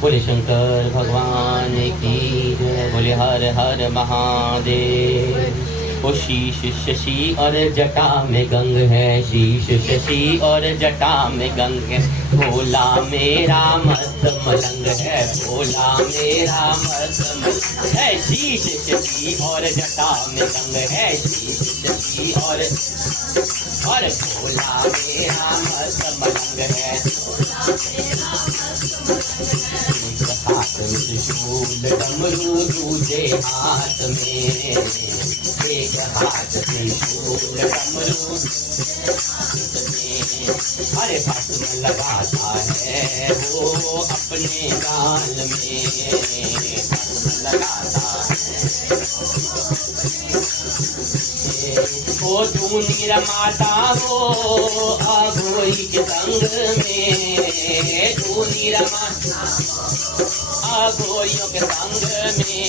बोले शंकर भगवान की जय। बोले हर हर महादेव। वो शीश शशि और जटा में गंग है, शीश शशि और जटा में गंग है। भोला मेरा मस्त मलंग है, भोला मेरा मस्त मलंग है। शीश शशि और जटा में गंग है, शीश शशि और भोला मेरा मस्त मलंग है। हाथ में त्रिशूल डमरू दूजे हाथ में, एक हाथ त्रिशूल डमरू हरे भस्म लगाता है वो अपने गाल में, भस्म लगाता है वो धूनी रमाता हो अघोरी के संग में, धूनी रमाता अघोरियों के संग में।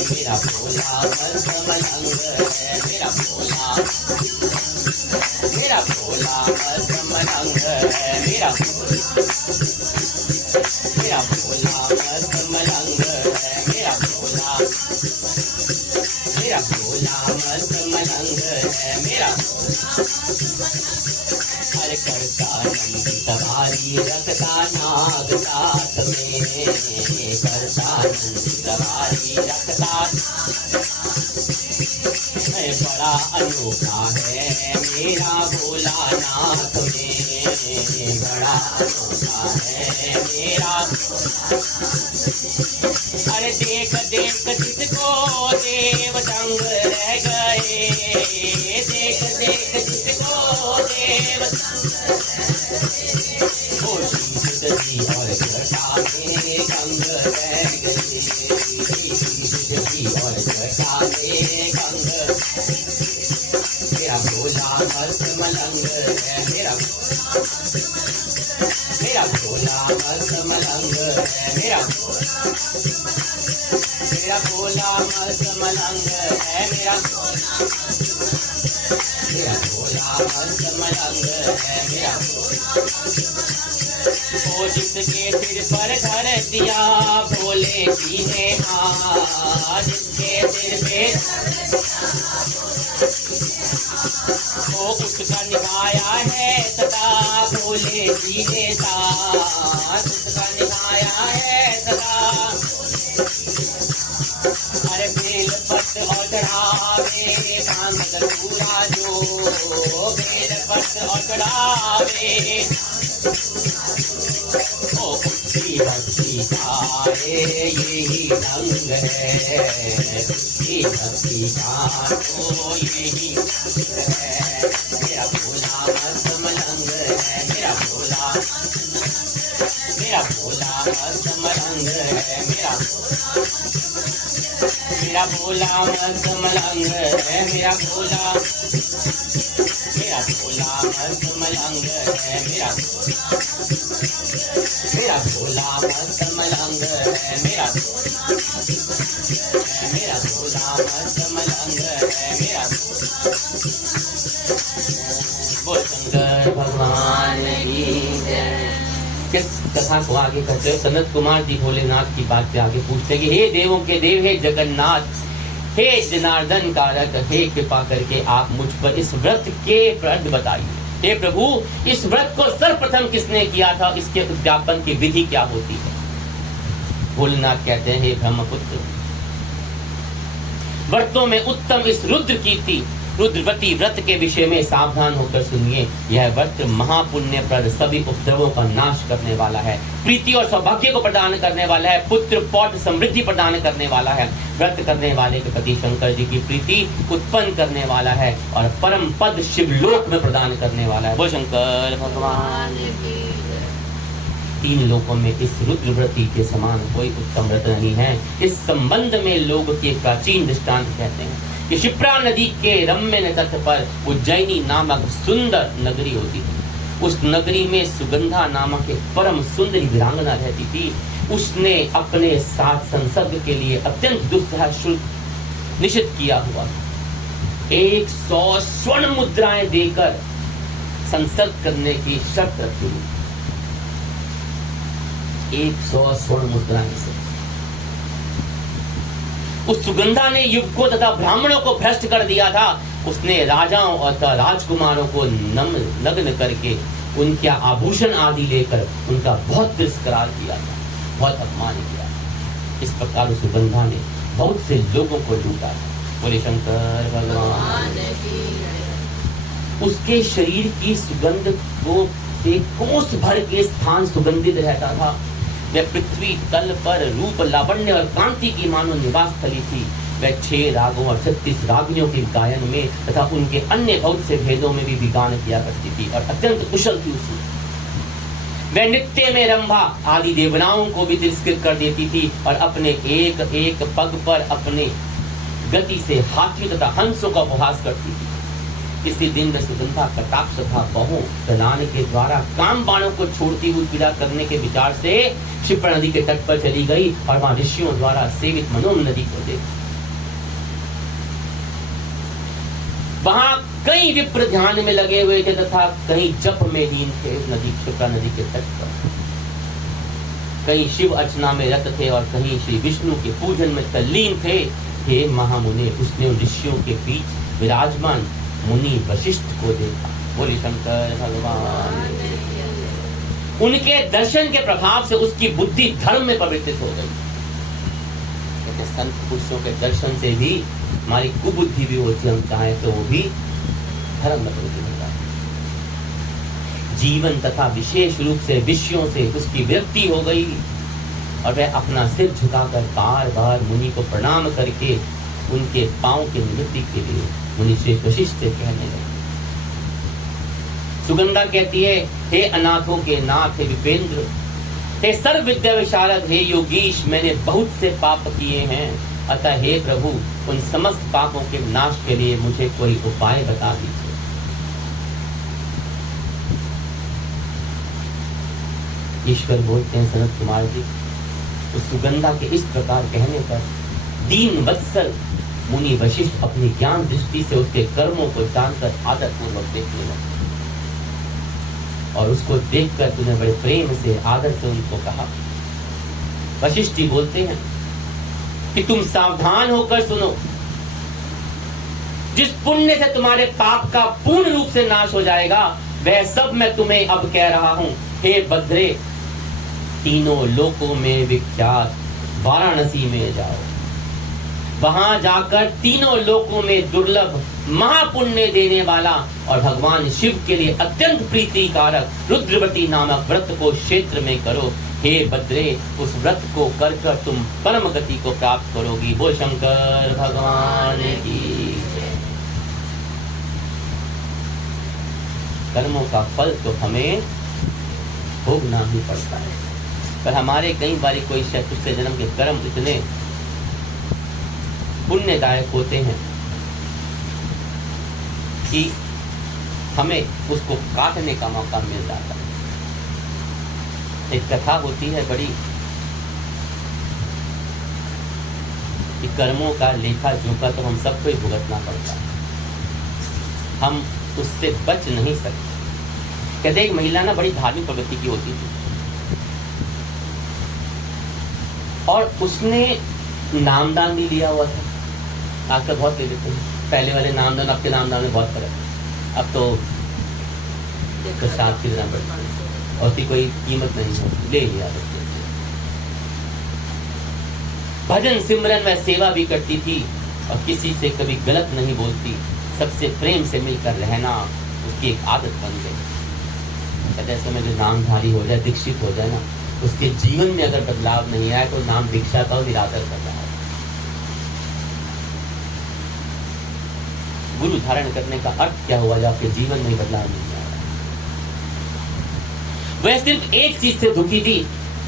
मेरा भोला मस्त मलंग है, मेरा भोला मस्त मलंग है। मेरा भोला मस्त मलंग है, मेरा भोला मस्त मलंग है। मेरा हर करता नंद सवारी रखता नाग साथ में, करता नंद सवारी रखता है। बड़ा अनोखा है मेरा भोलानाथ में, बड़ा अनोखा है मेरा। अरे देख देख जिसको देव दंग रह गए, देख देख जिसको देव और जटा में गंग रह गए, और जटा में गंग। मेरा भोला मस्त मलंग है, मेरा भोला मस्त मलंग है। मेरा भोला मस्त मलंग है। मेरा भोला मस्त मलंग है। मेरा वो जिसके सिर पर धर दिया भोले की ने हाथ, जिसके सिर पे वो उसका निभाया है सदा भोले जी ने साथ, उसका निभाया है सदा। अरे बेल पत्र और चढ़ावे भांग धतूरा जो, बेल पत्र और चढ़ावे ओ उसकी भक्ति का यही ढंग है, उसकी भक्ति का तो यही है। मेरा भोला मस्त मलंग है, मेरा भोला मस्त मलंग है। मेरा भोला मस्त मलंग है। मेरा भोला मस्त मलंग है। मेरा भोला मस्त मलंग है। मेरा भोला मस्त मलंग है। मेरा बोल शंकर भगवान की जय। किस कथा को आगे करते हो? सनत कुमार जी भोलेनाथ की बात पे आगे पूछते हैं कि हे देवों के देव, हे जगन्नाथ, हे जनार्दन कारक, हे कृपा करके आप मुझ पर इस व्रत के व्रत बताइए। हे प्रभु, इस व्रत को सर्वप्रथम किसने किया था? इसके उद्यापन की विधि क्या होती है? भोलेनाथ कहते हैं, हे ब्रह्मपुत्र, व्रतों में उत्तम इस रुद्र कीर्ति रुद्रवती व्रत के विषय में सावधान होकर सुनिए। यह व्रत महापुण्यप्रद, सभी उपद्रवों का नाश करने वाला है, प्रीति और सौभाग्य को प्रदान करने वाला है, पुत्र पौत्र समृद्धि प्रदान करने वाला है, व्रत करने वाले के प्रति शंकर जी की प्रीति उत्पन्न करने वाला है और परम पद शिवलोक में प्रदान करने वाला है। वो शंकर भगवान तीन लोकों में इस रुद्र व्रती के समान कोई उत्तम व्रत नहीं है। इस संबंध में लोग के प्राचीन दृष्टांत कहते हैं कि शिप्रा नदी के रम्य तट पर उज्जैनी नामक सुंदर नगरी होती थी। उस नगरी में सुगंधा नामक एक परम सुंदरी वीरांगना रहती थी। उसने अपने साथ संसर्ग के लिए अत्यंत दुस्सह शुल्क निश्चित किया हुआ था। 100 स्वर्ण मुद्राएं देकर संसर्ग करने की शर्त रखी हुई। 100 स्वर्ण मुद्राएं से। उस सुगंधा ने युवकों तथा ब्राह्मणों को भ्रष्ट कर दिया था। उसने राजाओं और राजकुमारों को नग्न करके उनके आभूषण आदि लेकर उनका बहुत तिरस्कार किया था, बहुत अपमान किया था। इस प्रकार उस सुगंधा ने बहुत से लोगों को लूटा था। बोले शंकर भगवान। उसके शरीर की सुगंध को से कोस भर के स्थान सुगंधित रहता था। वह पृथ्वी तल पर रूप लावण्य और कांति की मानो निवास स्थली थी। वह 6 रागों और 36 रागिनियों के गायन में तथा उनके अन्य बहुत से भेदों में भी गान किया करती थी और अत्यंत कुशल थी उसमें। वह नृत्य में रंभा आदि देवताओं को भी तिरस्कृत कर देती थी और अपने एक एक पग पर अपने गति से हाथियों तथा हंसों का उपहास करती थी। इसी दिन वह सुगंधा कटाक्ष तथा बहु प्रदान के द्वारा काम बाणों को छोड़ती हुई पीड़ा करने के विचार से क्षिप्रा नदी के तट पर चली गई और वहां ऋषियों द्वारा सेवित मनोम नदी को देखा। वहां कई विप्र ध्यान में लगे हुए थे तथा कई जप में लीन थे। नदी क्षिप्रा नदी के तट पर कई शिव अर्चना में रत थे और कहीं श्री विष्णु के पूजन में तल्लीन थे। हे महामुने, उसने ऋषियों के बीच विराजमान मुनि वशिष्ठ को देखा। बोले शंकर भगवान। उनके दर्शन के प्रभाव से उसकी बुद्धि धर्म में परिवर्तित हो गई। कहते संत पुरुषों के दर्शन से भी हमारी कुबुद्धि भी होती है, हम चाहे तो वो भी धर्म में परिवर्तित हो जाए। जीवन तथा विशेष रूप से विषयों से उसकी विरक्ति हो गई और वह अपना सिर झुकाकर बार बार मुनि को प्रणाम करके उनके पांव के निवृत्ति के लिए मुनि श्री वशिष्ठ से कहने लगे। सुगंधा कहती है, हे अनाथों के नाथ, हे विपेंद्र, हे सर्व विद्या विशारद, हे योगीश, मैंने बहुत से पाप किए हैं, अतः हे प्रभु उन समस्त पापों के नाश के लिए मुझे कोई उपाय बता दीजिए। ईश्वर बोलते हैं, सनत कुमार जी, उस सुगंधा के इस प्रकार कहने पर दीन वत्सल मुनि वशिष्ठ अपनी ज्ञान दृष्टि से उसके कर्मों को जानकर आदर पूर्वक देखने लगे और उसको देखकर तूने बड़े प्रेम से आदर से उनको कहा। वशिष्ठ जी बोलते हैं कि तुम सावधान होकर सुनो, जिस पुण्य से तुम्हारे पाप का पूर्ण रूप से नाश हो जाएगा वह सब मैं तुम्हें अब कह रहा हूं। हे बद्रे, तीनों लोकों में विख्यात वाराणसी में जाओ। वहां जाकर तीनों लोकों में दुर्लभ महापुण्य देने वाला और भगवान शिव के लिए अत्यंत प्रीतिकारक रुद्रवती नामक व्रत को क्षेत्र में करो। हे बद्रे, उस व्रत को कर कर तुम परम गति को प्राप्त करोगी। बोल शंकर भगवान की। कर्मों का फल तो हमें भोगना ही पड़ता है, पर हमारे कई बार कोई पिछले जन्म के कर्म इतने पुण्यदायक होते हैं कि हमें उसको काटने का मौका मिल जाता है। एक कथा होती है बड़ी कि कर्मों का लेखा जोखा तो हम सबको ही भुगतना पड़ता है, हम उससे बच नहीं सकते। कहते एक महिला ना बड़ी धार्मिक प्रवृत्ति की होती थी और उसने नामदान भी लिया हुआ था। आजकल बहुत ले लेते हैं, पहले वाले नामदान अब के नामदान में बहुत फर्क है। अब तो प्रसाद की तरह बढ़ती है और कोई कीमत नहीं है, ले लिया। भजन सिमरन में सेवा भी करती थी और किसी से कभी गलत नहीं बोलती, सबसे प्रेम से मिलकर रहना उसकी एक आदत बन गई। ऐसे में जो नामधारी हो जाए, दीक्षित हो जाए ना, उसके जीवन में अगर बदलाव नहीं आए तो नाम दीक्षा का निरादर कर रहा है। गुरु धारण करने का अर्थ क्या हुआ जब आपके जीवन में बदलाव नहीं आया? वह सिर्फ एक चीज से दुखी थी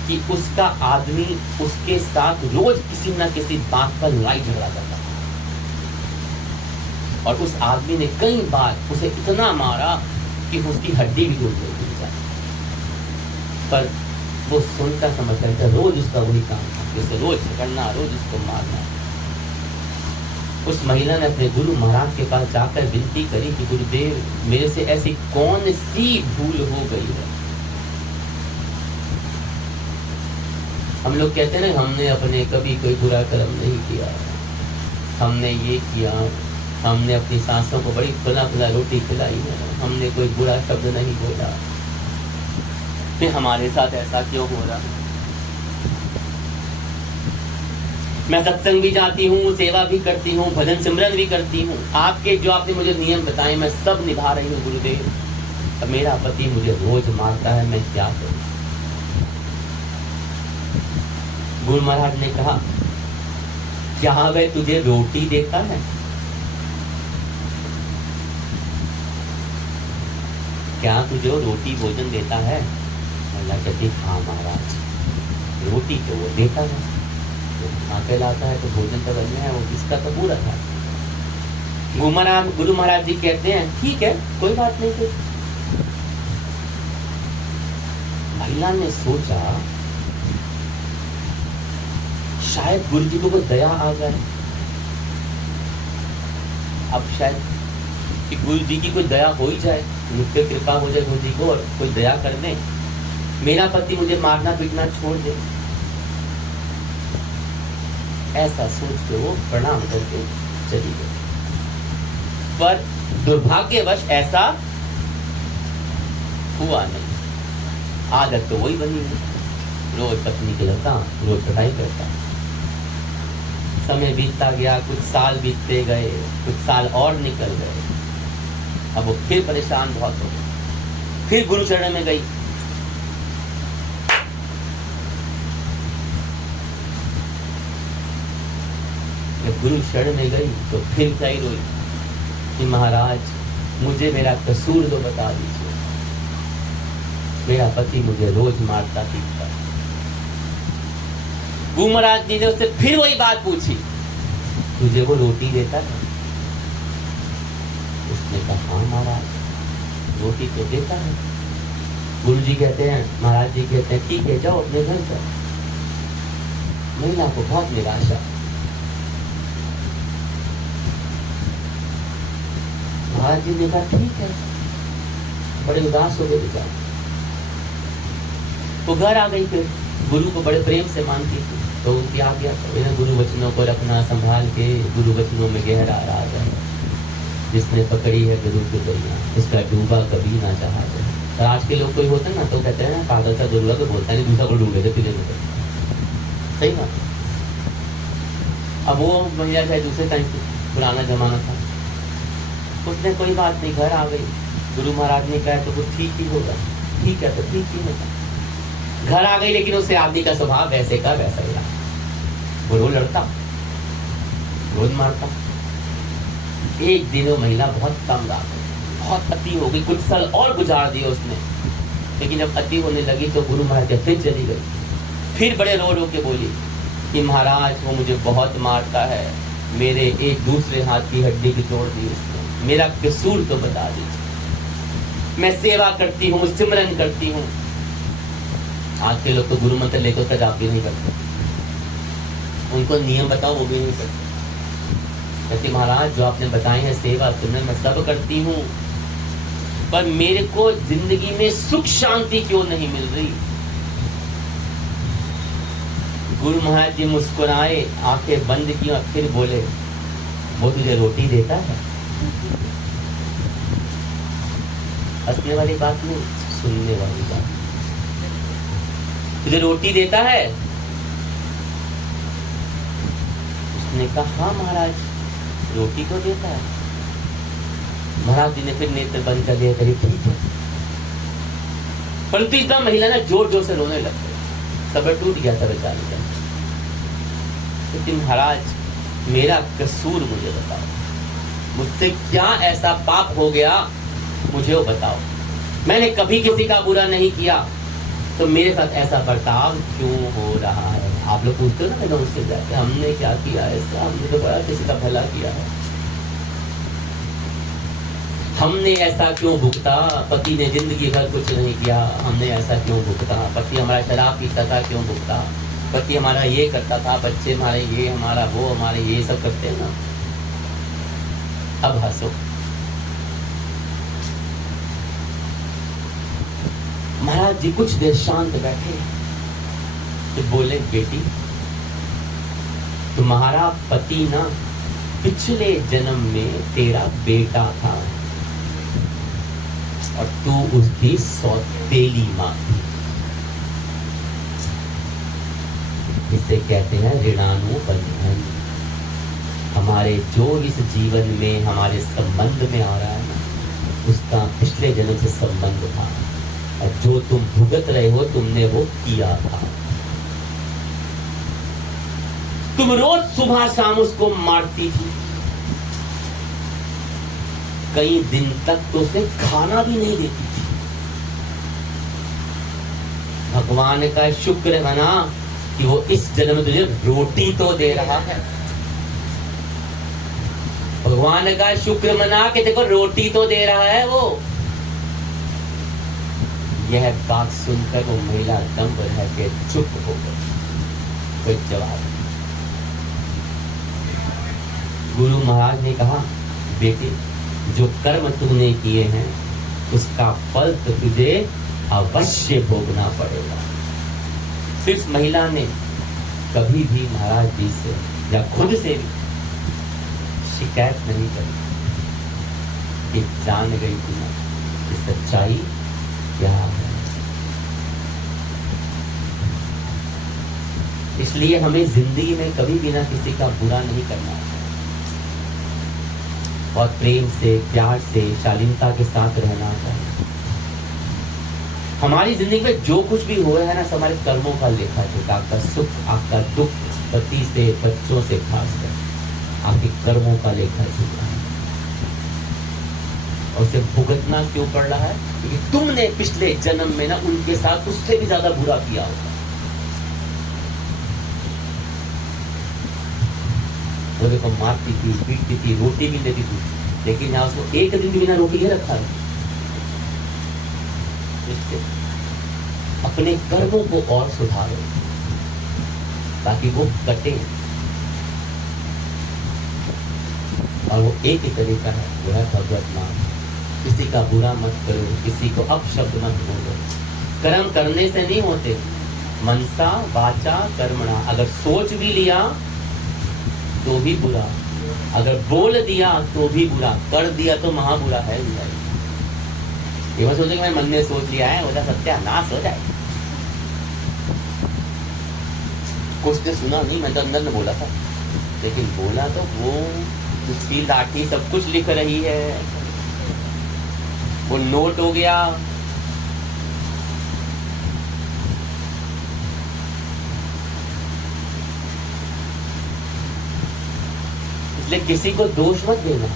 कि उसका आदमी उसके साथ रोज किसी न किसी बात पर लड़ाई झगड़ा करता था और उस आदमी ने कई बार उसे इतना मारा कि उसकी हड्डी भी टूट गई। पर वो सोचता समझता था, रोज उसका वही काम था, उसे रोज झगड़ना, रोज उसको मारना। उस महिला ने अपने गुरु महाराज के पास जाकर विनती करी कि गुरुदेव, मेरे से ऐसी कौन सी भूल हो गई है हम लोग कहते हैं ना, हमने अपने कभी कोई बुरा कर्म नहीं किया, हमने ये किया, हमने अपनी सांसों को बड़ी खुला खुला रोटी खिलाई है, हमने कोई बुरा शब्द नहीं बोला, फिर हमारे साथ ऐसा क्यों हो रहा है? मैं सत्संग भी जाती हूँ, सेवा भी करती हूँ, भजन सिमरन भी करती हूँ, आपके जो आपने मुझे नियम बताए मैं सब निभा रही हूँ गुरुदेव, अब मेरा पति मुझे रोज मारता है, मैं क्या करूं? गुरु महाराज ने कहा, क्या वह तुझे रोटी देता है? क्या तुझे रोटी भोजन देता है? महिला कहती, हाँ महाराज, रोटी तो वो देता है, आके लाता है तो भोजन तो बनना है, वो इसका तो पूरा था। गुरु महाराज जी कहते हैं, ठीक है कोई बात नहीं। तो महिला ने सोचा शायद गुरु जी को कोई दया आ जाए, अब शायद कि गुरु जी की कोई दया हो ही जाए, मुझ पर कृपा हो जाए गुरु जी को और कोई दया कर दे, मेरा पति मुझे मारना पीटना छोड़ दे। ऐसा सोच के वो प्रणाम करके चली गई, पर दुर्भाग्यवश ऐसा हुआ नहीं। आदत तो वही बनी है, रोज पत्नी के लड़का, रोज पिटाई करता। समय बीतता गया, कुछ साल बीतते गए, कुछ साल और निकल गए, अब वो फिर परेशान बहुत हो गई, फिर गुरु चरण में गई। जब गुरु शरण में गई तो फिर क्या रोई कि महाराज मुझे मेरा कसूर तो बता दीजिए, मेरा पति मुझे रोज मारता पीटता। गुरु महाराज जी ने उससे फिर वही बात पूछी, तुझे वो रोटी देता है? उसने कहा, हाँ महाराज रोटी तो देता है। गुरु जी कहते हैं, महाराज जी कहते हैं, ठीक है जाओ अपने घर जाओ। महिला को बहुत निराशा, महाराज जी ने कहा ठीक है, बड़े उदास हो गए बेचारे। वो घर आ गई, फिर गुरु को बड़े प्रेम से मानती थी, तो उनकी आज्ञा तो गुरु वचनों को रखना संभाल के, गुरु वचनों में गहरा राज है, जिसने पकड़ी है गुरु की दरिया, इसका डूबा कभी ना चाहा जाए। और आज के लोग कोई होते हैं ना तो कहते हैं ना, पागल सा गुरु को बोलता है, दूसरा को डूबे थे फिर सही बात। अब वो महिला चाहे दूसरे टाइम पुराना जमाना था, उसने कोई बात नहीं, घर आ गई। गुरु महाराज ने कहा तो कुछ ठीक ही होगा, ठीक है तो ठीक ही होगा। घर आ गई, लेकिन उससे आदमी का स्वभाव वैसे का वैसा ही रहा। वो लड़ता, रोज मारता। एक दिन वो महिला बहुत तंग आ गई, बहुत अति हो गई, कुछ साल और गुजार दिए उसने। लेकिन जब अति होने लगी तो गुरु महाराज के फिर चली गई, फिर बड़े रो रो के बोली कि महाराज वो मुझे बहुत मारता है, मेरे एक दूसरे हाथ की हड्डी की तोड़ दी उसने, मेरा कसूर तो बता दीजिए। मैं सेवा करती हूँ, सिमरन करती हूँ। आज के लोग तो गुरु मंत्र लेकर उसका जाप भी नहीं करते, उनको नियम बताओ वो भी नहीं करते। कहते महाराज जो आपने बताए हैं सेवा सिमरन मैं सब करती हूँ, पर मेरे को जिंदगी में सुख शांति क्यों नहीं मिल रही। गुरु महाराज जी मुस्कुराए, आंखें बंद की और फिर बोले, वो तुझे रोटी देता है? हंसने वाली बात नहीं, सुनने वाली बात। तुझे रोटी देता है? उसने कहा हाँ महाराज रोटी तो देता है। महाराज जी ने फिर नेत्र बंद कर दिया, करी ठीक है। परंतु इतना महिला ने जोर जोर से रोने लग गई, सब्र टूट गया था बेचारी का। लेकिन महाराज मेरा कसूर मुझे बताओ, मुझसे क्या ऐसा पाप हो गया मुझे वो बताओ। मैंने कभी किसी का बुरा नहीं किया, तो मेरे साथ ऐसा बर्ताव क्यों हो रहा है? आप लोग पूछते हो ना मैंने उससे जाके, हमने क्या किया ऐसा? हमने तो बड़ा किसी का भला किया है, हमने ऐसा क्यों भुगता? पति ने जिंदगी भर कुछ नहीं किया, हमने ऐसा क्यों भुगता? पति हमारा शराब पीता था, क्यों भुगता? पति हमारा ये करता था, बच्चे हमारे ये, हमारा वो, हमारे ये सब करते हैं ना। अब हंसो। महाराज जी कुछ देर शांत बैठे, तो बोले बेटी तुम्हारा पति ना पिछले जन्म में तेरा बेटा था और तू उसकी सौतेली मां थी। इसे कहते हैं ऋणानुबंधन। हमारे जो इस जीवन में हमारे संबंध में आ रहा है ना, उसका पिछले जन्म से संबंध था और जो तुम भुगत रहे हो तुमने वो किया था। तुम रोज सुबह शाम उसको मारती थी, कई दिन तक तो उसे खाना भी नहीं देती थी। भगवान का शुक्र मना कि वो इस जन्म में तुझे रोटी तो दे रहा है। भगवान का शुक्र मना कि देखो रोटी तो दे रहा है वो। यह बात सुनकर वो महिला दम रह के चुप हो गई, कोई जवाब नहीं। गुरु महाराज ने कहा बेटे जो कर्म तुमने किए हैं उसका फल तो तुझे अवश्य भोगना पड़ेगा। फिर इस महिला ने कभी भी महाराज जी से या खुद से भी शिकायत नहीं करी कि जान गई थी ना कि सच्चाई क्या है। इसलिए हमें जिंदगी में कभी भी ना किसी का बुरा नहीं करना है और प्रेम से प्यार से शालीनता के साथ रहना चाहिए। हमारी जिंदगी में जो कुछ भी हुआ है ना, सब हमारे कर्मों का लेखा जोखा। आपका सुख आपका दुख, पति से बच्चों से खासकर आपके कर्मों का लेखा जोखा है और उसे भुगतना क्यों पड़ रहा है? क्योंकि तुमने पिछले जन्म में ना उनके साथ उससे भी ज्यादा बुरा किया होगा। वो देखो मारती थी, पीटती थी, रोटी भी देती थी, लेकिन यहाँ उसको एक दिन भी बिना रोटी ही रखा है। अपने कर्मों को और सुधारो ताकि वो कटे। और वो एक ही तरीका है, वो है भगवत नाम। किसी का बुरा मत करो, किसी को अपशब्द मत बोलो। कर्म करने से नहीं होते, मनसा वाचा कर्मणा। अगर सोच भी लिया तो भी बुरा, अगर बोल दिया तो भी बुरा, कर दिया तो महाबुरा है। ये मत सोचो कि मैं मन में सोच लिया है वो सत्यानाश हो जाए। कुछ ने सुना नहीं, मैं तो अंदर में बोला था, लेकिन बोला तो वो उसकी लाठी सब कुछ लिख रही है, वो नोट हो गया। इसलिए किसी को दोष मत देना,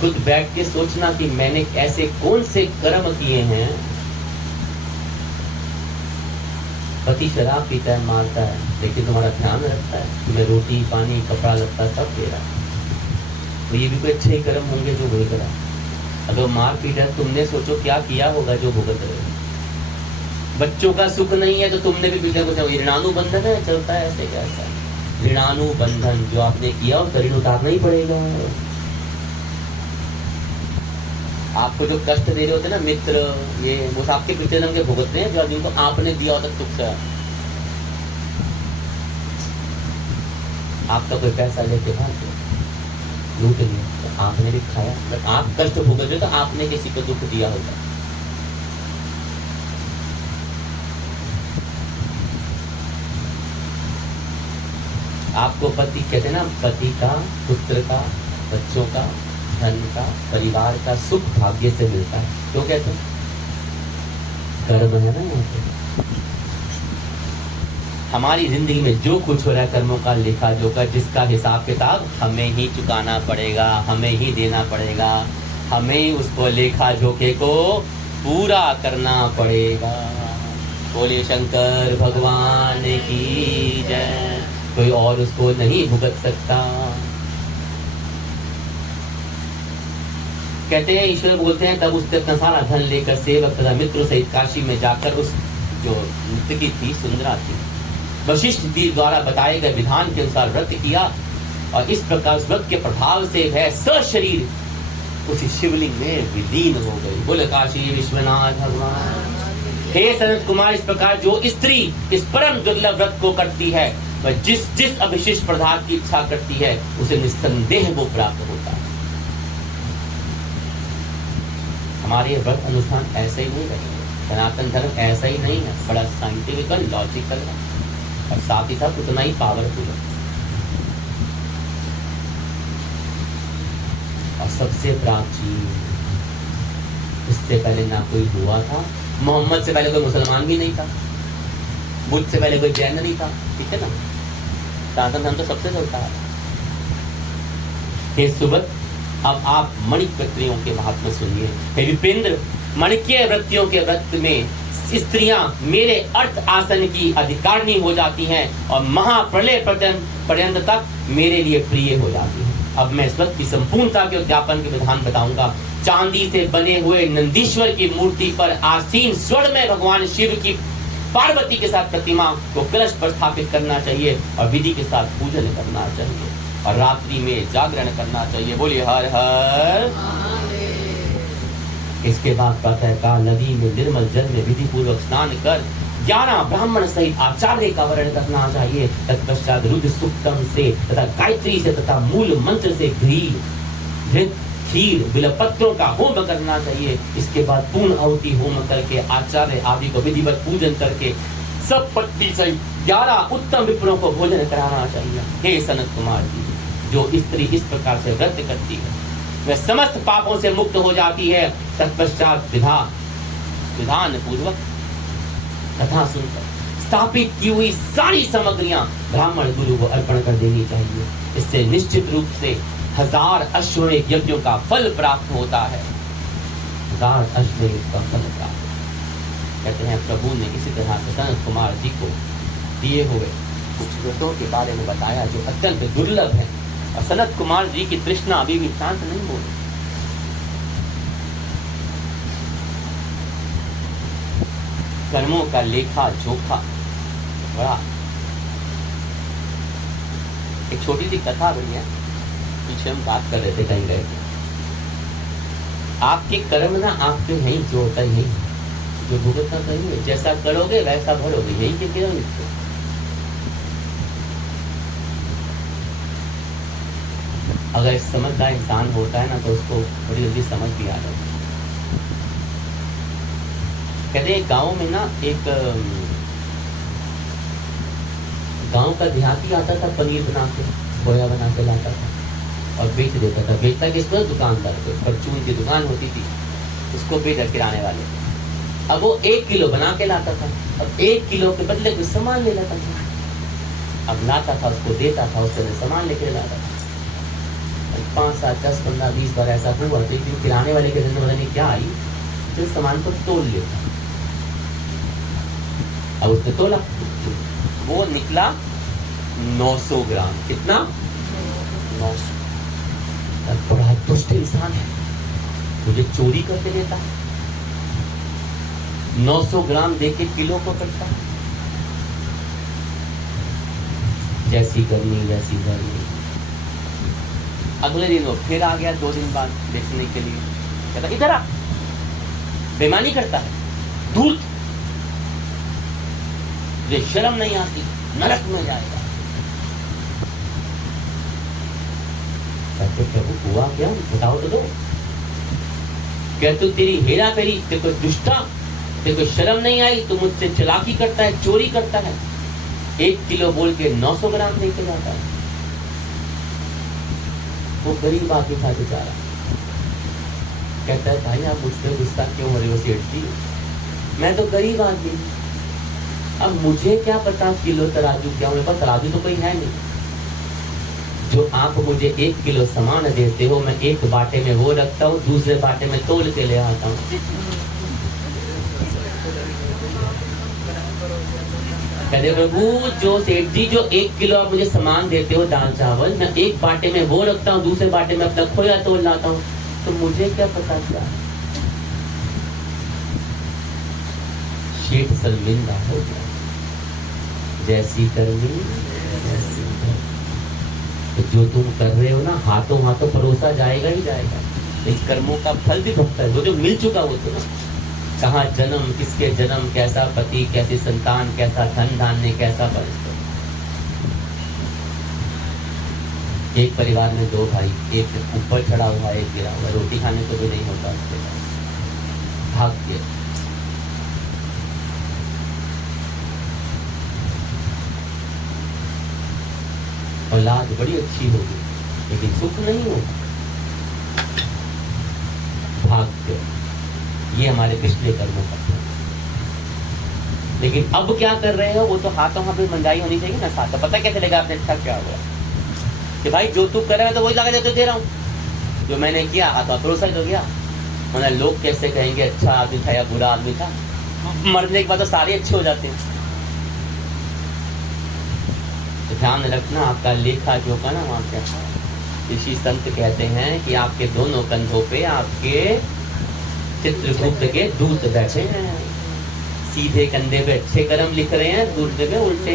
खुद बैठ के सोचना कि मैंने ऐसे कौन से कर्म किए हैं। पति शराब पीता है, मारता है, लेकिन तुम्हारा ध्यान रखता है, तुम्हें रोटी पानी कपड़ा लत्ता सब दे रहा है, तो ये भी कोई अच्छे कर्म होंगे जो वही करा। अगर मार पीट है, तुमने सोचो क्या किया होगा जो भुगत रहे हो। बच्चों का सुख नहीं है तो तुमने भी पीछे कुछ ऋणानुबंधन है, चलता है ऐसे कैसा ऋणानुबंधन। जो आपने किया उसका ऋण उतारना ही पड़ेगा। आपको जो कष्ट दे रहे होते ना मित्र, ये वो आपके पिछले जन्म के भुगतते हैं, जो जिनको आपने दिया होता सुख से। आपका कोई पैसा लेके भाग लूट लिया तो आपने भी खाया, तो आप कष्ट भुगत रहे तो आपने किसी को दुख दिया होगा। आपको पति कहते ना, पति का, पुत्र का, बच्चों का, धन का, परिवार का सुख भाग्य से मिलता है। क्यों कहते हैं? कर्म है ना यहाँ पे। हमारी जिंदगी में जो कुछ हो रहा है कर्मों का लेखा जोखा, जिसका हिसाब किताब हमें ही चुकाना पड़ेगा, हमें ही देना पड़ेगा, हमें उसको लेखा जोखे को पूरा करना पड़ेगा। बोले शंकर भगवान की जय। कोई और उसको नहीं भुगत सकता। कहते हैं ईश्वर बोलते हैं, तब उसने अपना सारा धन लेकर सेवक तथा मित्रों सहित काशी में जाकर उस जो नर्तकी थी, सुंदरा थी, वशिष्ठ जी द्वारा बताए गए विधान के अनुसार व्रत किया और इस प्रकार व्रत के प्रभाव से वह सशरीर उसी शिवलिंग में विलीन हो गई। बोले काशी विश्वनाथ भगवान। हे सनत कुमार, इस प्रकार जो स्त्री इस परम दुर्लभ व्रत को करती है, वह जिस जिस अविशिष्ट पदार्थ की इच्छा करती है, उसे निस्संदेह वो प्राप्त होता है। हमारे व्रत अनुष्ठान ऐसे ही नहीं रहेंगे। सनातन धर्म ऐसा ही नहीं है, बड़ा साइंटिफिकल, लॉजिकल है और साथ ही साथ उतना ही पावरफुल है। और सबसे प्राचीन, इससे पहले ना कोई हुआ था, मोहम्मद से पहले कोई मुसलमान भी नहीं था, बुद्ध से पहले कोई जैन नहीं था, ठीक है ना। सनातन धर्म तो सबसे चलता है। हे सुबत, अब आप मणिकत्रियों के महात्मा सुनिए। हे विपेंद्र, मणिकीय वृत्तियों के व्रत में स्त्रियां मेरे अर्थ आसन की अधिकारिणी हो जाती हैं और महाप्रलय पर्यंत तक मेरे लिए प्रिय हो जाती हैं। अब मैं इस व्रत की संपूर्णता के उद्यापन के विधान बताऊंगा। चांदी से बने हुए नंदीश्वर की मूर्ति पर आसीन स्वर्ण में भगवान शिव की पार्वती के साथ प्रतिमा को कलश पर स्थापित करना चाहिए और विधि के साथ पूजन करना चाहिए और रात्रि में जागरण करना चाहिए। बोलिए हर हर। इसके बाद प्रातः काल नदी में निर्मल जल में विधि पूर्वक स्नान कर 11 ब्राह्मण सहित आचार्य का वर्ण करना चाहिए। तत्पश्चात रुद्र सूक्तम से तथा गायत्री से तथा मूल मंत्र से घृत खीर बिलपत्रों का होम करना चाहिए। इसके बाद पूर्ण आहुति होम करके आचार्य आदि को विधिवत पूजन करके सब पत्नी सहित 11 उत्तम विप्रों को भोजन कराना चाहिए। हे सनत कुमार जी, जो स्त्री इस प्रकार से व्रत करती है वह समस्त पापों से मुक्त हो जाती है। तत्पश्चात विधान पूर्वक कथा सुनकर स्थापित की हुई सारी सामग्रियां ब्राह्मण गुरु को अर्पण कर देनी चाहिए। इससे निश्चित रूप से 1000 अश्वमेध यज्ञों का फल प्राप्त होता है। 1000 अश्वमेध का फल प्राप्त। कहते हैं प्रभु ने इसी तरह से सनत कुमार जी को दिए हुए कुछ व्रतों के बारे में बताया जो अत्यंत दुर्लभ है और सनत कुमार जी की तृष्णा अभी भी शांत नहीं हो रही। कर्मों का लेखा जोखा बड़ा। एक छोटी सी कथा बनी है, पीछे हम बात कर रहे थे, कहीं गए थे। आपके कर्म ना आप पे है जो होता ही नहीं, जो भुगतना कहीं है, जैसा करोगे वैसा भरोगे, यही के केवल। अगर समझदार इंसान होता है ना तो उसको बड़ी जल्दी समझ भी आ जाती है। कहते हैं गांव में ना एक गांव का देहाती आता था, पनीर बना के खोया बना के लाता था और बेच देता था। बेचता किसको? दुकानदार को। परचून की दुकान होती थी, उसको बेच किराने वाले। अब वो 1 किलो बना के लाता था, अब 1 किलो के बदले कुछ सामान ले लाता था। अब लाता था, उसको देता था, उसके सामान लेके लाता था। 5, 7, 10, 15, 20 बार ऐसा हुआ। तो एक दिन किराने वाले के दिन वाले ने क्या आई, तो सामान को तोल लिया। अब उसने तोला, वो निकला 900 ग्राम। कितना? 900। बड़ा दुष्ट इंसान है, मुझे चोरी करके देता, 900 ग्राम देके किलो को करता। जैसी गर्मी वैसी गर्मी। अगले दिन वो फिर आ गया 2 दिन बाद बेचने के लिए। कहता इधर आ, बेईमानी करता है, दूर, तुझे शर्म नहीं आती, नरक में जाएगा। कहते प्रभु हुआ क्या, बताओ तो दो। कहते तेरी हेरा फेरी, तेरे को दुष्टा, तेरे को शर्म नहीं आई, तू मुझसे चालाकी करता है, चोरी करता है। 1 किलो बोल के 900 ग्राम लेके जाता है। वो गरीब आदमी था बेचारा। कहता है भाई आप मुझ पर गुस्सा क्यों हो रहे हो सेठ जी, मैं तो गरीब आदमी हूँ, अब मुझे क्या पता किलो तराजू क्या, मेरे पास तराजू तो कोई है नहीं। जो आप मुझे 1 किलो सामान देते हो, मैं एक बाटे में वो रखता हूँ, दूसरे बाटे में तोल के ले आता हूँ। कहते प्रभु जो सेठ जी जो 1 किलो आप मुझे सामान देते हो दाल चावल, मैं एक बाटे में वो रखता हूँ, दूसरे बाटे में अपना खोया तोल लाता हूँ, तो मुझे क्या पता क्या। शेठ शर्मिंदा हो गया। जैसी करनी वैसी करनी। तो जो तुम कर रहे हो ना, हाथों हाथों परोसा जाएगा ही जाएगा, लेकिन कर्मों का फल भी भुगता है। वो जो मिल चुका वो तो ना, कहाँ जन्म, किसके जन्म, कैसा पति, कैसी संतान, कैसा धन धान्य, कैसा परिस्थिति। एक परिवार में दो भाई, एक ऊपर चढ़ा हुआ, एक गिरा हुआ, रोटी खाने को भी नहीं होता उसके पास, भाग्य। औलाद बड़ी अच्छी होगी लेकिन सुख नहीं होगा, भाग्य। ये हमारे पिछले कर्मों का फल। लेकिन अब क्या कर रहे हो वो तो हाथों हाथ में मंदाई होनी चाहिए ना साथ। पता क्या चलेगा आपने अच्छा क्या हुआ कि भाई जो तू कर रहा है तो वही लगा दे रहा हूँ, जो मैंने किया तो भरोसा ही तो गया। मतलब लोग कैसे कहेंगे अच्छा आदमी था या बुरा आदमी था, मरने के बाद तो सारे अच्छे हो जाते हैं। तो ध्यान रखना आपका लेखा जो का ना वहाँ पे ऋषि संत कहते हैं कि आपके दोनों कंधों पे आपके चित्रगुप्त के दूत बैठे हैं। सीधे कंधे पे अच्छे कर्म लिख रहे हैं, दूसरे पे उल्टे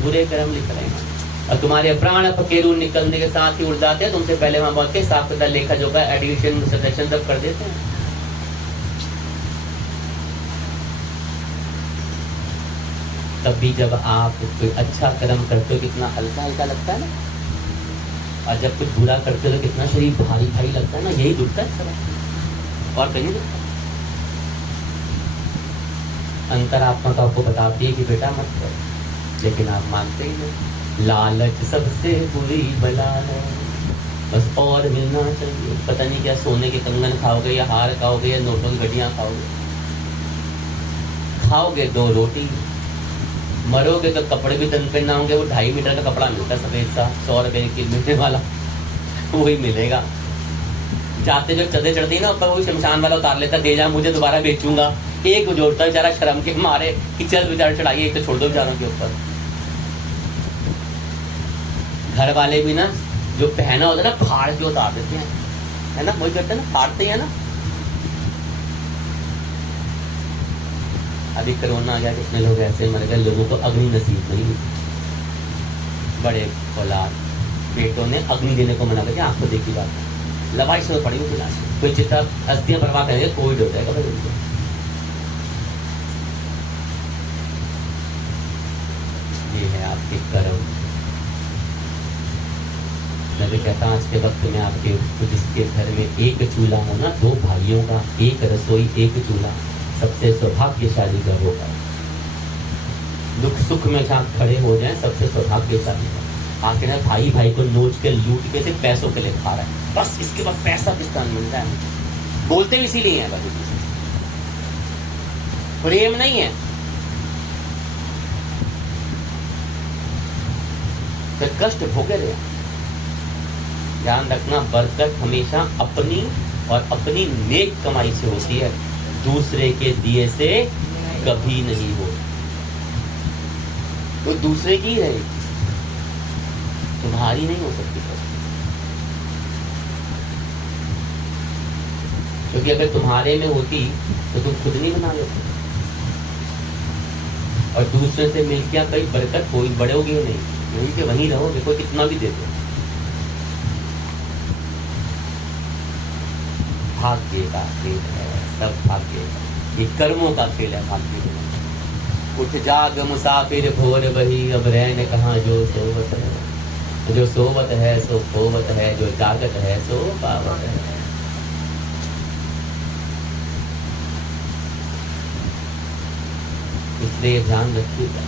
बुरे कर्म लिख रहे हैं। और तुम्हारे प्राण पकेरू निकलने के साथ ही उड़ जाते हैं, तुमसे पहले वहां बहुत के हिसाब किताब लेखा जो का एडिशन सब्ट्रैक्शन सब कर देते हैं। तब भी जब आप कोई अच्छा कर्म करते हो कितना हल्का हल्का लगता है ना, और जब कुछ बुरा करते हो तो कितना शरीर भारी भारी लगता है ना। यही दुखता है सब और कहीं दुखता। अंतरात्मा तो आपको बताती है कि बेटा मत करो, लेकिन आप मानते ही नहीं। लालच सबसे बुरी बला है, बस और मिलना चाहिए। पता नहीं क्या सोने के कंगन खाओगे या हार खाओगे या नोटों की गड्डियां खाओगे 2 रोटी। मरोगे तो कपड़े भी तन पे ना होंगे, वो 2.5 मीटर का कपड़ा मिलता है सफेद सा 100 रुपए की मिलने वाला, वही मिलेगा। जाते जो चढ़ते चढ़ती ना ऊपर, वही शमशान वाला उतार लेता, दे जा मुझे दोबारा बेचूंगा। एक जोड़ता बेचारा शर्म के मारे कि चल बेचारा चढ़ाइए, एक तो छोड़ दो बेचारों के ऊपर। घर वाले भी ना जो पहना होता है ना फाड़ के उतार देते हैं, है ना, वही करते हैं ना, फाड़ते हैं ना। अभी कोरोना आ गया, कितने लोग ऐसे मर गए, लोगों को अग्नि नसीब नहीं हुई। बड़े औलाद बेटों ने अग्नि देने को मना करके आंखों देखी बात, लवाई से पड़ी हुई फिलहाल कोई चिट्ठा अस्थियां परवाह करेंगे, कोविड हो जाएगा भाई उनको। ये है आपके कर्म। मैं भी कहता हूँ आज के वक्त में आपके जिसके घर में एक चूल्हा हो ना, 2 भाइयों का, एक रसोई एक चूल्हा, सबसे सौभाग्यशाली घर होगा। दुख सुख में जहाँ खड़े हो जाए सबसे सौभाग्यशाली है। आखिर ना भाई भाई को नोच के लूट के सिर्फ पैसों के लिए खा रहा है, बस इसके बाद पैसा किस तरह मिलता है। बोलते भी इसीलिए है, बस प्रेम नहीं है तो कष्ट भोगे रहे। ध्यान रखना, बरकत हमेशा अपनी और अपनी नेक कमाई से होती है, दूसरे के दिए से कभी नहीं हो। तो दूसरे की रहेगी, तुम्हारी नहीं हो सकती। क्योंकि अगर तुम्हारे में होती तो तुम खुद नहीं बना लेते, और दूसरे से मिलकर कई बरकत कोई बढ़ोगी नहीं, वहीं के वहीं रहोगे, कोई कितना भी दे दो। भाग्य का खेल है, सब भाग्य का, ये कर्मों का खेल है। भाग्य उठ जाग मुसाफिर भोर बही, अब रैन कहाँ जो सोवत है। जो सोवत है सो खोवत है, जो जागत है सो पावत है। इसलिए ध्यान रखिएगा।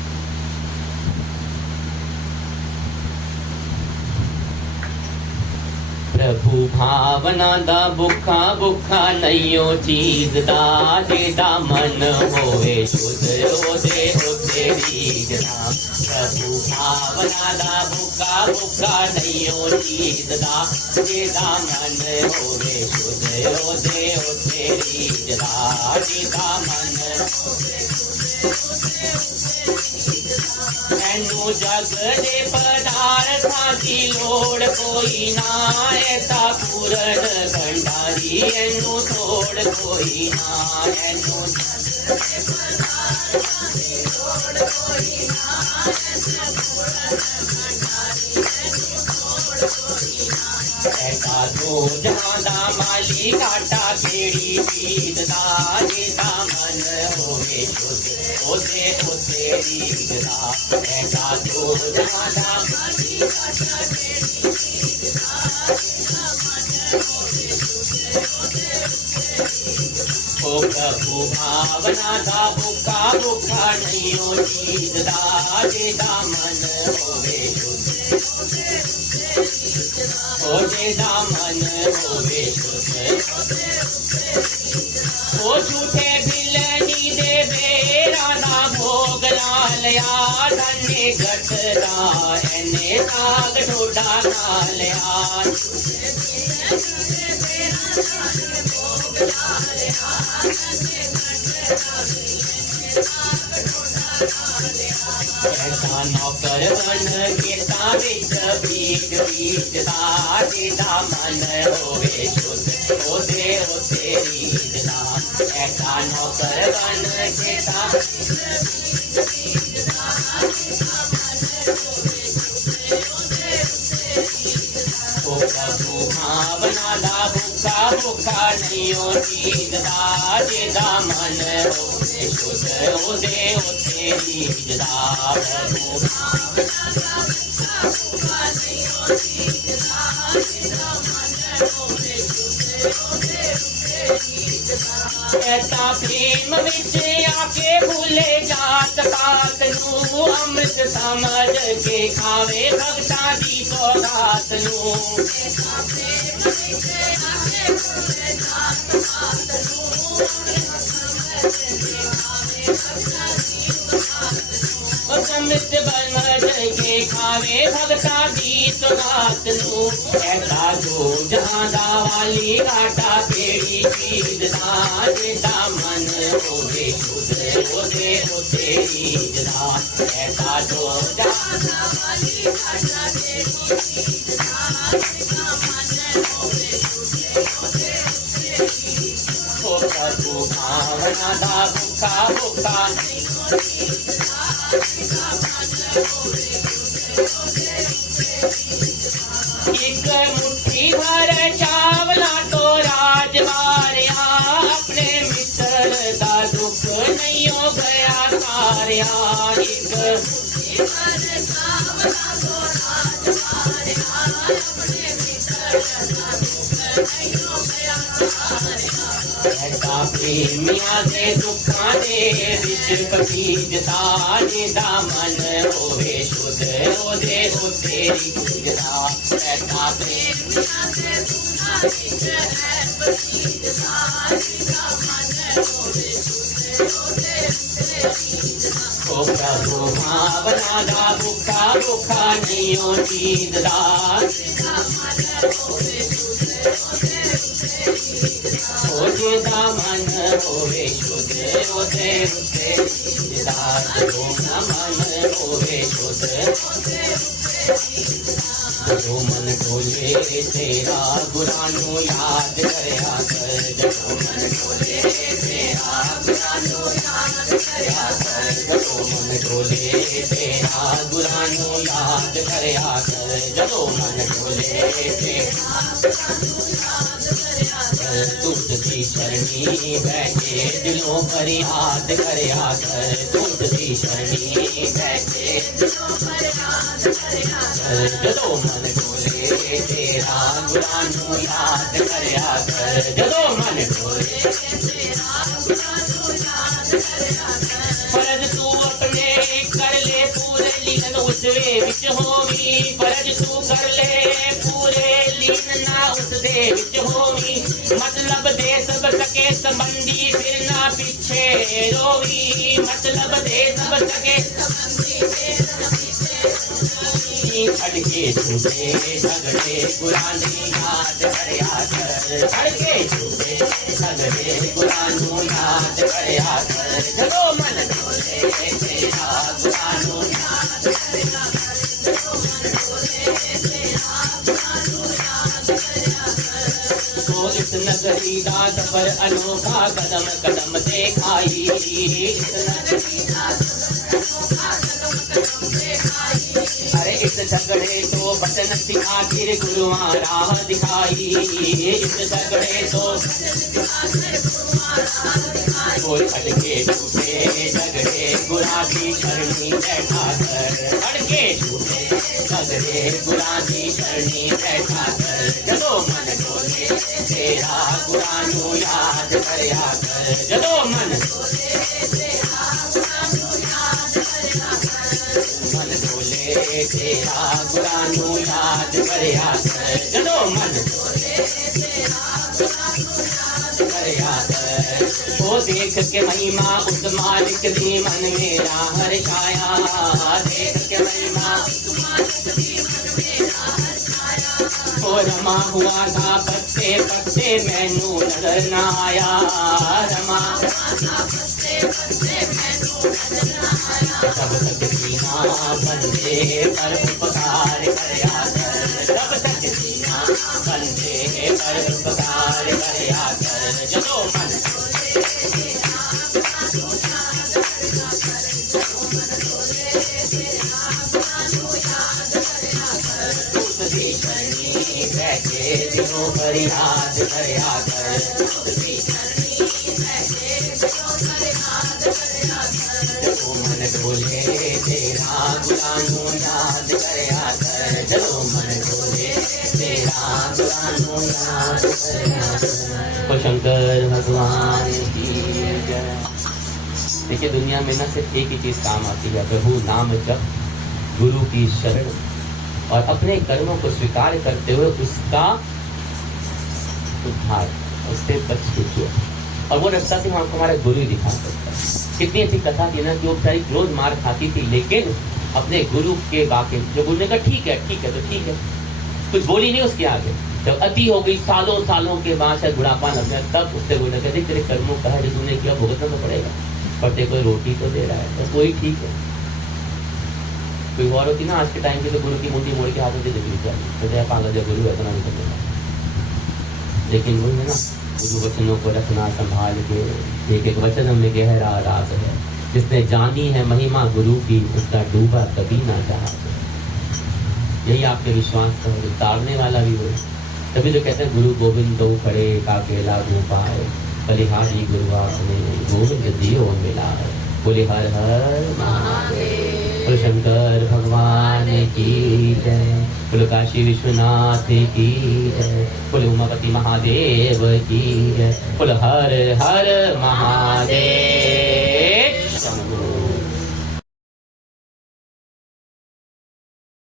प्रभु भावना दा भुखा भुखा नैयो चीज दा, जेदा मन होवे शुद्ध रोदे तेरी जना। प्रभु भावना दा भुखा भुखा नैयो चीज दा, जेदा मन होवे शुद्ध रोदे तेरी जना। जेदा मन मैनू जग दे पदार्थां दी लोड़ कोई ना, ऐसा पूरन भंडारी एनू तोड़ कोई ना। एनू ऐसा दो जहां दा माली घाटा केड़ी रीत दाजे दामन होवे शुद्ध ओते ओते रीत दा ऐसा तो जादा ओ प्रभु भावना दा बुका बुका नहीं हो रीत दाजे दामन होवे शुद्ध ओते दामन होवे शुद्ध ओ झूठे बिलनी दे बेरा दा भोग लालिया धन्य गटरा एने साग ढोडा नालिया ऐसा नौकर बन गेता विच बीज बीज दाजे दामन होवे शुद्ध ओदे ओते रीत दा ऐसा नौकर बन गेता ओ प्रभु भावना दा भूखा भूखा नहीं हो रीत दाजे दामन होवे शुद्ध ओदे ओते रीत दा ऐसा प्रेम विच आके भूले जात पात नू अमृत समझ के खावे भगता दी सौगात नू अमृत समझ के खावे भगता दी सौगात नू ऐसा जो जहां वाली घाटा केड़ी चीज दाजे दामन होवे शुद्ध ओदे ओते रीत दा ऐसा जो जहां वाली घाटा केड़ी चीज दाजे दामन होवे ओ प्रभु भावना दा भूखा भूखा एक मुट्ठी भर चावला तो राजवारिया अपने मित्र दा दुख नहीं हो गया सारिया एक मुट्ठी भर चावला तो राजवारिया अपने मित्र दा दुख नहीं हो गया सारिया ऐसा प्रेमिया दे दुखा दे विच कबीज दाजे दामन होवे शुद्ध ओदे ओते रीत दा ऐसा प्रेमिया दे दुखा विच है कबीज दाजे दामन होवे शुद्ध ओदे ओते रीत दा ओ प्रभु भावना दा भूखा भूखा नहीं हो रीत दाजे दामन होवे शुद्ध ओदे दामन होवे शुद्ध ओदे ओते रीत दा मन होवे शुद्ध जो मन डोले तेरा गुरानो याद करया कर जो मन डोले तेरा गुरानो याद करया कर जो मन डोले तेरा गुरानो याद करया कर जो मन डोले तेरा गुरानो याद करया कर तुझ दी शरणी बैठे दिलों पर याद करया कर तुझ दी शरणी बैठे दिलों पर याद करया कर जो मन डोले तेरा गुरानो याद करया कर जो मन डोले तेरा गुरानो याद करया कर फर्ज तू अपने कर ले पूरे लीन उसदे विच होवी फर्ज तू कर ले पूरे लीन ना उसदे विच होवी मतलब दे सब सके संबंधी फिर ना पीछे रोवी मतलब दे सब सके संबंधी फिर ना पीछे छड़के झूठे झगड़े गुरानी याद करया कर छड़के झूठे झगड़े गुरानो याद करया कर जदो मन डोले तेरा गुरानो याद करया कर जदो मन डोले तेरा गुरानो याद करया कर तो इस नगरी दा सफर अनोखा कदम कदम देखाई इस नगरी दा अरे इस झगड़े तो बट नसी आखिर गुरुआ राह दिखाई, इस झगड़े तो कोई अटके टूटे झगड़े गुरा की शरणी बैठा कर, अटके टूटे झगड़े गुरा की शरणी बैठा कर, जदो मन डोले तेरा गुरा नू याद करया कर, जदो मन मन डोले तेरा गुरा नू याद करया कर, जदो मन वो देख के महिमा उस मालिक दी मन मेरा हर्षाया, देख के महिमा वो रमा हुआ था पत्ते पत्ते मैनू नजर न आया, रमा तब तक जीना बंदे पर उपकार करया कर, तब तक जीना बंदे पर उपकार करया कर, जदों मन बैठे दिनों पर याद करया कर, जदों मन डोले तेरा गुरा नू याद करया कर, जदों मन डोले तेरा गुरा नू याद करया कर। तो शंकर भगवान की जय। देखिए दुनिया में ना सिर्फ एक ही चीज काम आती है, प्रभु नाम जप, गुरु की शरण और अपने कर्मों को स्वीकार करते हुए उसका उद्धार, उससे बच छूटिए। और वो रास्ता से हमको हमारा गुरु ही दिखा सकता है। कितनी अच्छी कथा थी ना कि वो बेचारी रोज मार खाती थी, लेकिन अपने गुरु के वाक्य जो गुरु ने कहा ठीक है तो ठीक है, कुछ बोली नहीं उसके आगे। जब अति हो गई सालों सालों के बाद शायद बुढ़ापा लग गया, तब उससे गुरु ने कहा तेरे कर्मों का है जो तूने किया भुगतना तो पड़ेगा, पर तेरे कोई रोटी तो दे रहा है, बस वही ठीक है। कोई और होती ना आज के टाइम की तो गुरु की मुट्ठी मोड़ के हाथों से जगली चाहिए, तो जय पागल जय गुरु है तो ना निकल देगा। लेकिन वो है ना गुरु वचनों को रखना संभाल के, एक एक वचन में गहरा राज है, जिसने जानी है महिमा गुरु की उसका डूबा कभी ना जहाज। यही आपके विश्वास का उतारने वाला भी हो। तभी तो कहते हैं गुरु गोविंद दो खड़े का केला गुरु पाए, बलिहारी गुरु आपने गोविंद दियो मिला है, बोले हर हर महादेव, शंकर भगवान की जय, बोलो काशी विश्वनाथ की जय, बोलो उमापति महादेव की जय, बोलो हर हर महादेव शंभो।